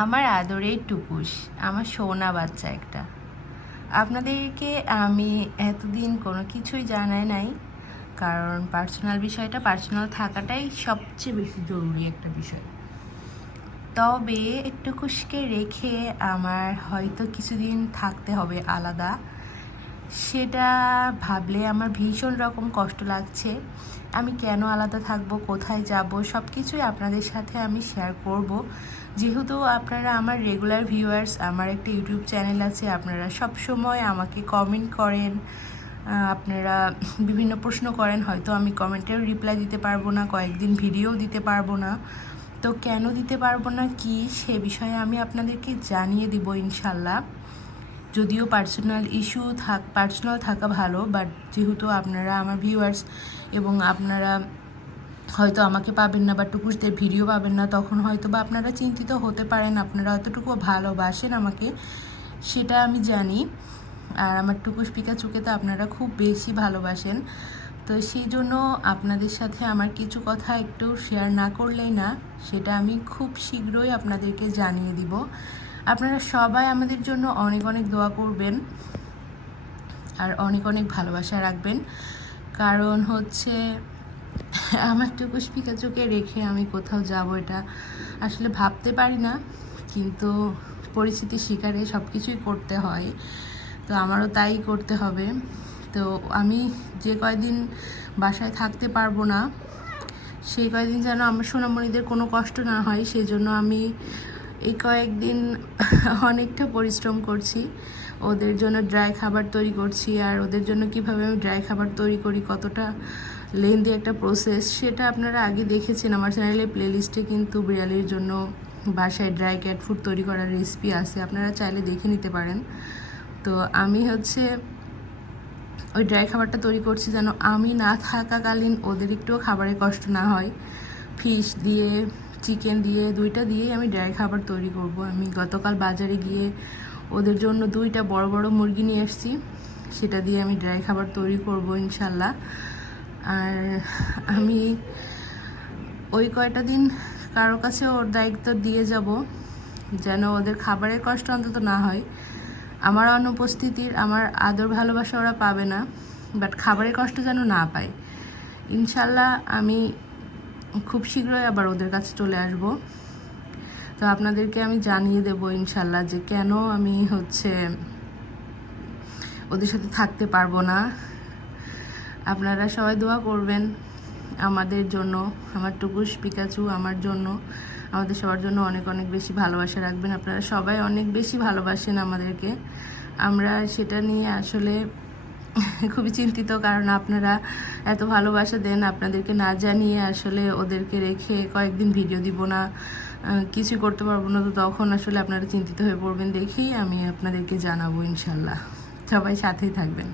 আমার আদরের টুকুস আমার সোনা বাচ্চা একটা। আপনাদেরকে আমি এতদিন কোনো কিছুই জানাই নাই, কারণ পার্সোনাল বিষয়টা পার্সোনাল থাকাটাই সবচেয়ে বেশি জরুরি একটা বিষয়। তবে টুকুসকে রেখে আমার হয়তো কিছুদিন থাকতে হবে আলাদা। সেটা ভাবলে আমার ভীষণ রকম কষ্ট লাগছে। আমি কেন আলাদা থাকব, কোথায় যাব সব কিছুই আপনাদের সাথে আমি শেয়ার করব। যেহেতু আপনারা আমার রেগুলার ভিউয়ার্স আমার একটা ইউটিউব চ্যানেল আছে, আপনারা সব সময় আমাকে কমেন্ট করেন। আপনারা বিভিন্ন প্রশ্ন করেন, হয়তো আমি কমেন্টের রিপ্লাই দিতে পারব না, কয়েকদিন ভিডিও দিতে পারব না। তো কেন দিতে পারব না, কি সে বিষয়ে আমি আপনাদেরকে জানিয়ে দিব ইনশাল্লাহ। যদিও পার্সোনাল ইস্যু থাক পার্সোনাল থাকা ভালো বাট যেহেতু আপনারা আমার ভিউয়ার্স এবং আপনারা হয়তো আমাকে পাবেন না বা টুকুসদের ভিডিও পাবেন না, তখন হয়তো বা আপনারা চিন্তিত হতে পারেন, আপনারা অতটুকু ভালোবাসেন আমাকে, সেটা আমি জানি। আর আমার টুকুস পিকাচুকে তো আপনারা খুব বেশি ভালোবাসেন। তো সেই জন্য আপনাদের সাথে আমার কিছু কথা একটু শেয়ার না করলেই না, সেটা আমি খুব শীঘ্রই আপনাদেরকে জানিয়ে দিব। আপনারা সবাই আমাদের জন্য অনেক অনেক দোয়া করবেন আর অনেক অনেক ভালোবাসা রাখবেন। কারণ হচ্ছে আমার টুকুস চোখে রেখে আমি কোথাও যাব এটা আসলে ভাবতে পারি না, কিন্তু পরিস্থিতির শিকারে সব কিছুই করতে হয়, তো আমারও তাই করতে হবে। তো আমি যে কয়দিন বাসায় থাকতে পারব না, সেই কয়দিন যেন আমার সোনামণিদের কোনো কষ্ট না হয়, সেই জন্য আমি এই কয়েকদিন অনেকটা পরিশ্রম করছি। ওদের জন্য ড্রাই খাবার তৈরি করছি আর ওদের জন্য কীভাবে আমি ড্রাই খাবার তৈরি করি, কতটা লেন্দি একটা প্রসেস সেটা আপনারা আগে দেখেছেন আমার চ্যানেলে প্লেলিস্টে কিন্তু বিড়ালির জন্য বাসায় ড্রাই ক্যাট ফুড তৈরি করার রেসিপি আছে, আপনারা চাইলে দেখে নিতে পারেন। তো আমি হচ্ছে ওই ড্রাই খাবারটা তৈরি করছি যেন আমি না থাকাকালীন ওদের একটুও খাবারের কষ্ট না হয়। ফিশ দিয়ে চিকেন দিয়ে, দুইটা দিয়েই আমি ড্রাই খাবার তৈরি করব। আমি গতকাল বাজারে গিয়ে ওদের জন্য দুইটা বড় বড় মুরগি নিয়ে এসেছি। সেটা দিয়ে আমি ড্রাই খাবার তৈরি করব ইনশাল্লাহ। আর আমি ওই কয়টা দিন কারও কাছে ওর দায়িত্ব দিয়ে যাব, যেন ওদের খাবারের কষ্ট অন্তত না হয়। আমার অনুপস্থিতির, আমার আদর ভালোবাসা ওরা পাবে না, বাট খাবারের কষ্ট যেন না পায়। ইনশাল্লাহ আমি খুব শীঘ্রই আবার ওদের কাছে চলে আসব। তো আপনাদেরকে আমি জানিয়ে দেব ইনশাল্লাহ যে কেন আমি হচ্ছে ওদের সাথে থাকতে পারব না। আপনারা সবাই দোয়া করবেন আমাদের জন্য, আমার টুকুস পিকাচু আমার জন্য। আমাদের সবার জন্য অনেক অনেক বেশি ভালোবাসা রাখবেন। আপনারা সবাই অনেক বেশি ভালোবাসেন আমাদেরকে। আমরা সেটা নিয়ে আসলে খুবই চিন্তিত, কারণ আপনারা এত ভালোবাসা দেন, আপনাদেরকে না জানিয়ে আসলে ওদেরকে রেখে কয়েকদিন ভিডিও দিব না কিছু করতে পারব না, তো তখন আসলে আপনারা চিন্তিত হয়ে পড়বেন দেখেই আমি আপনাদেরকে জানাব ইনশাল্লাহ। সবাই সাথেই থাকবেন।